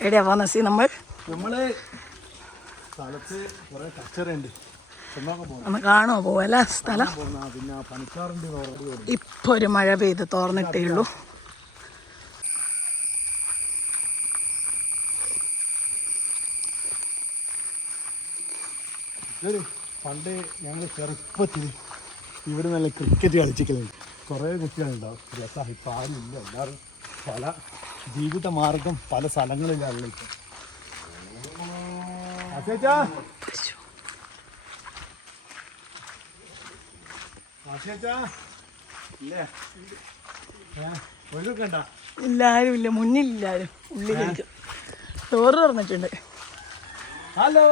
എവിടെയാ പോന്ന സി നമ്മള് ഒന്ന് കാണുമോ പോവല്ല സ്ഥലം. ഇപ്പൊ ഒരു മഴ പെയ്ത് തോർന്നിട്ടേ ഉള്ളൂ. പണ്ട് ഞങ്ങൾ ചെറുപ്പത്തിൽ ഇവിടെ നല്ല ക്രിക്കറ്റ് കളിച്ചിട്ടുണ്ട്. കുറേ കുട്ടികളുണ്ടാവും. രസമാണ്. ഇപ്പം ആരും ഇല്ല. എല്ലാവരും പല ജീവിത മാർഗം പല സ്ഥലങ്ങളിലാണ് ഇപ്പം. ഇല്ല, ആരും ഇല്ല. മുന്നിലില്ലാരും, ഉള്ളിലേക്ക് ഡോറ് തുറന്നിട്ടുണ്ട്. ഹലോ,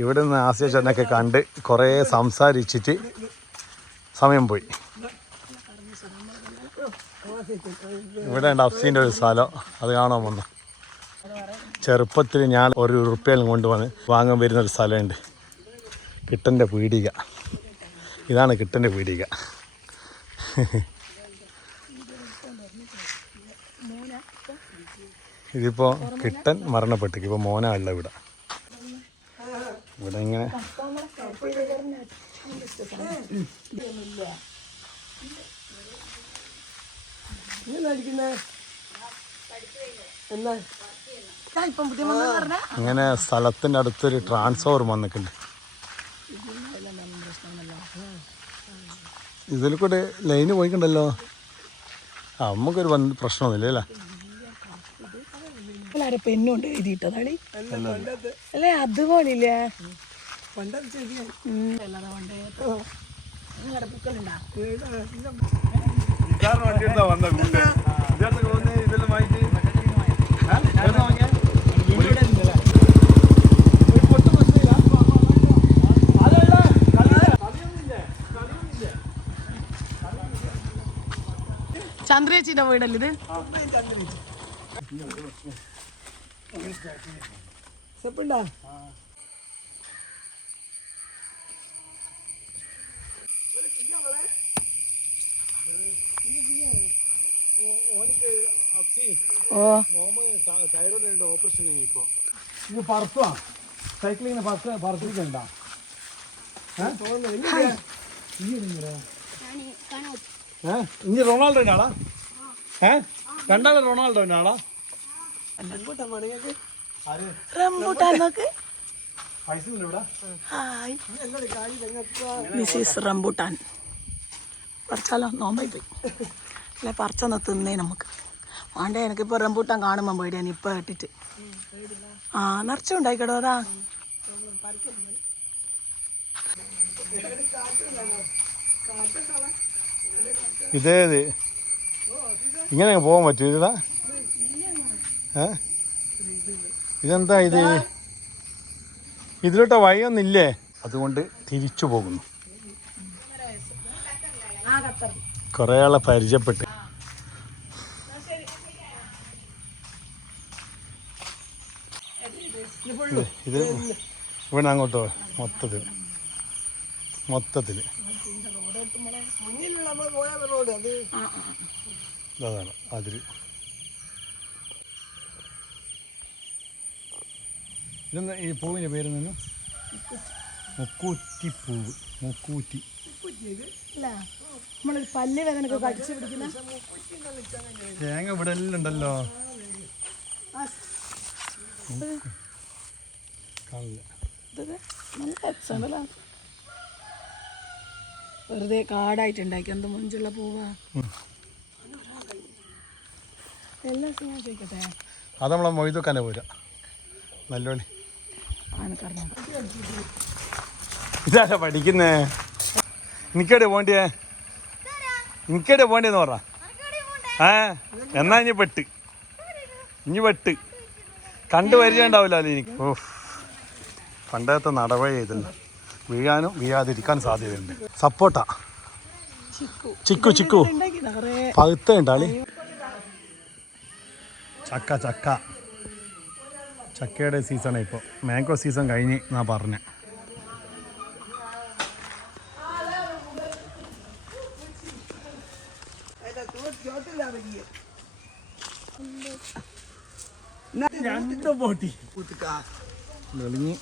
ഇവിടെ നിന്ന് ആസിയ ചേട്ടനൊക്കെ കണ്ട് കുറേ സംസാരിച്ചിട്ട് സമയം പോയി. ഇവിടെ ഉണ്ട് അഫ്സീൻ്റെ ഒരു സ്ഥലം, അത് കാണാൻ വന്നു. ചെറുപ്പത്തിൽ ഞാൻ ₹1 കൊണ്ടുവന്ന് വാങ്ങാൻ വരുന്നൊരു സ്ഥലമുണ്ട്, കിട്ടൻ്റെ പീടിക. ഇതാണ് കിട്ടൻ്റെ പീടിക. ഇതിപ്പോൾ കിട്ടൻ മരണപ്പെട്ടു. ഇപ്പോൾ മോനല്ല ഇവിടെ. ഇവിടെ ഇങ്ങനെ ഇങ്ങനെ സ്ഥലത്തിൻ്റെ അടുത്തൊരു ട്രാൻസ്ഫോർ വന്നിട്ടുണ്ട്. ഇതിൽ കൂടെ ലൈന് പോയിക്കണ്ടല്ലോ. നമുക്കൊരു പ്രശ്നമൊന്നുമില്ല അല്ലേ? പെണ്ണുണ്ട് എഴുതിയിട്ടതാളി അല്ലേ? അതുപോലില്ലേ ചന്ദ്രേച്ചിയുടെ വീടല്ലേ ഇത്? ഓപ്പറേഷൻ ഇപ്പൊ ഇത് പറത്തുവാ സൈക്ലിങ്ങിന് പറത്തിട്ടുണ്ടോ? ഇനി റൊണാൾഡോന്റെ ആളാ? രണ്ടാമത് റൊണാൾഡോന്റെ ആളാ? റംബൂട്ടാൻ പറിച്ചാലോ? നോമ്പായി പോയി അല്ലെ? പറിച്ചെന്ന് തിന്നേ നമുക്ക് വേണ്ടേ. എനിക്കിപ്പോൾ റംബൂട്ടാൻ കാണുമ്പോൾ പേടിയാണ്. ഇപ്പം ഇട്ടിട്ട് നിറച്ചും ഉണ്ടായിക്കടോ. അതാ ഇതേത് ഇങ്ങനെ പോകാൻ പറ്റൂ? ഇതാ ഇതെന്താ ഇത്? ഇതിലോട്ട് വഴിയൊന്നുമില്ലേ? അതുകൊണ്ട് തിരിച്ചു പോകുന്നു. കുറേ ആളെ പരിചയപ്പെട്ട്. ഇത് ഇവിടെ അങ്ങോട്ടോ മൊത്തത്തിൽ അതാണ് അതിര്. ഇതെന്താ ഈ പൂവിൻ്റെ പേര് നിന്ന്? മുക്കൂറ്റി പൂവ്. മുക്കൂറ്റി തേങ്ങ ഇവിടെ എല്ലാം ഉണ്ടല്ലോ. വെറുതെ കാടായിട്ടുണ്ടാക്കി. എന്ത് മുഞ്ചുള്ള പൂവാ. എല്ലാ ഞാൻ ചോദിക്കട്ടെ, അത് നമ്മളെ മൊയ്തുക്കാൻ്റെ പോരാ നല്ലോണി. ഇതാരാ പഠിക്കുന്നേ? എനിക്കെവിടെ പോണ്ടിയേ? എനിക്കെവിടെ പോണ്ടിയെന്ന് പറ. എന്നാ ഇനി വെട്ട് കണ്ടു പരിചയമുണ്ടാവില്ല എനിക്ക്. ഓ, പണ്ടത്തെ നടവഴി ഇതല്ല. വീഴാനും വീഴാതിരിക്കാൻ സാധ്യതയുണ്ട്. സപ്പോട്ട, ചിക്കു പഴുത്ത ഉണ്ടാളി. ചക്കയുടെ സീസണാണ് ഇപ്പോൾ. മാംഗോ സീസൺ കഴിഞ്ഞ് എന്നാ പറഞ്ഞ. രണ്ട് പോട്ടി വെളിഞ്ഞ്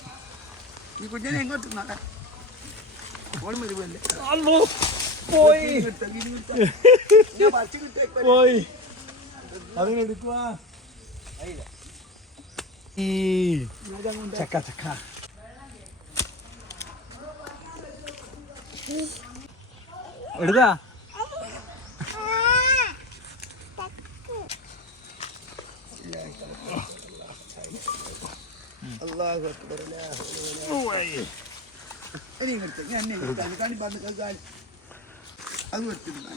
ഈ കുഞ്ഞിനെ എങ്ങോട്ട് നടക്കാൻ ഓളം വരുമല്ലേ പോയി പോയി അതിനെടുക്കുവാ ഈ ചക്ക ചക്ക എടുക്കാ അല്ലാഹു അക്ബർ ഞാൻ കാണി പറഞ്ഞ കൽകാൻ അത് വെച്ചിരുന്നു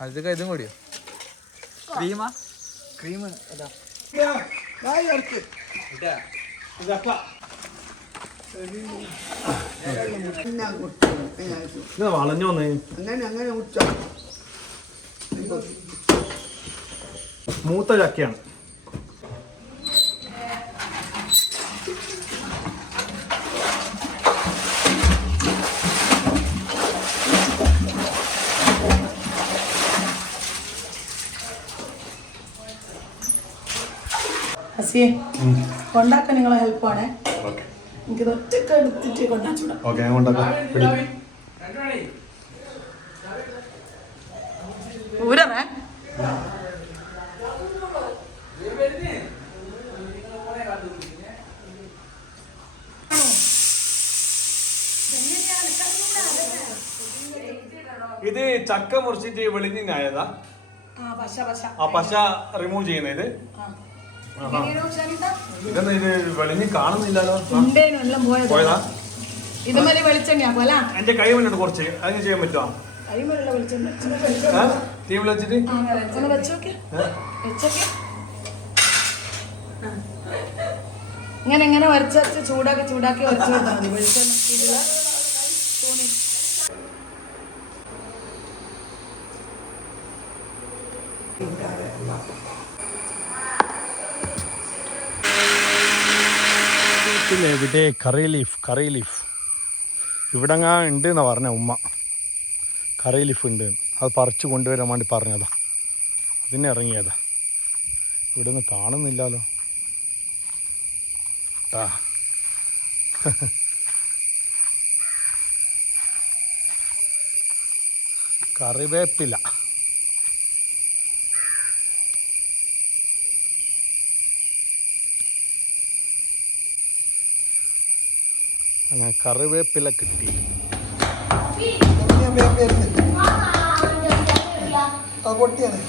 അതൊക്കെ ഇതും കൂടിയോ ക്രീമാ ക്രീം അതാ വളഞ്ഞോന്നേ അങ്ങനെ ഉച്ച മൂത്ത ചക്കയാണ് ഹസിയെ കൊണ്ടാക്കാൻ നിങ്ങളെ ഹെൽപ്പാണേ എനിക്കിത് ഒറ്റക്ക് എടുത്തിട്ട് കൊണ്ടാച്ചൂടാ. ഓക്കെ ഞാൻ കൊണ്ടാക്കാം ഊരറേ ഇത് ചക്ക മുറിച്ചിട്ട് വെളിഞ്ഞായതാ ആ പശ റിമൂവ് ചെയ്യുന്നത് ഇതെന്താ ഇത് വെളിഞ്ഞ് കാണുന്നില്ലല്ലോ പോയതാ ഇതുമതി വെളിച്ചെണ്ണയാ പോലെ എന്റെ കൈ മുന്നോട്ട് കുറച്ച് അതിന് ചെയ്യാൻ പറ്റുമോ കൈമലുള്ള വെളിച്ചെണ്ണ തീ വിളിച്ചിട്ട് ഇങ്ങനെ ഇങ്ങനെ വരച്ച് ചൂടാക്കി ചൂടാക്കി വരച്ചു കൊടുത്താൽ മതി വെളിച്ചെണ്ണ തുണി. എവിടെ കറി ലീഫ് ഇവിടെ ഉണ്ട് എന്നാ പറഞ്ഞ ഉമ്മ കറി ലീഫ് ഉണ്ട് അത് പറിച്ചു കൊണ്ടുവരാൻ വേണ്ടി പറഞ്ഞതാ അതിനെ ഇറങ്ങിയതാ ഇവിടെ ഒന്നും കാണുന്നില്ലല്ലോ ആ കറിവേപ്പില അങ്ങനെ കറിവേപ്പില കിട്ടി പൊട്ടിയാണ്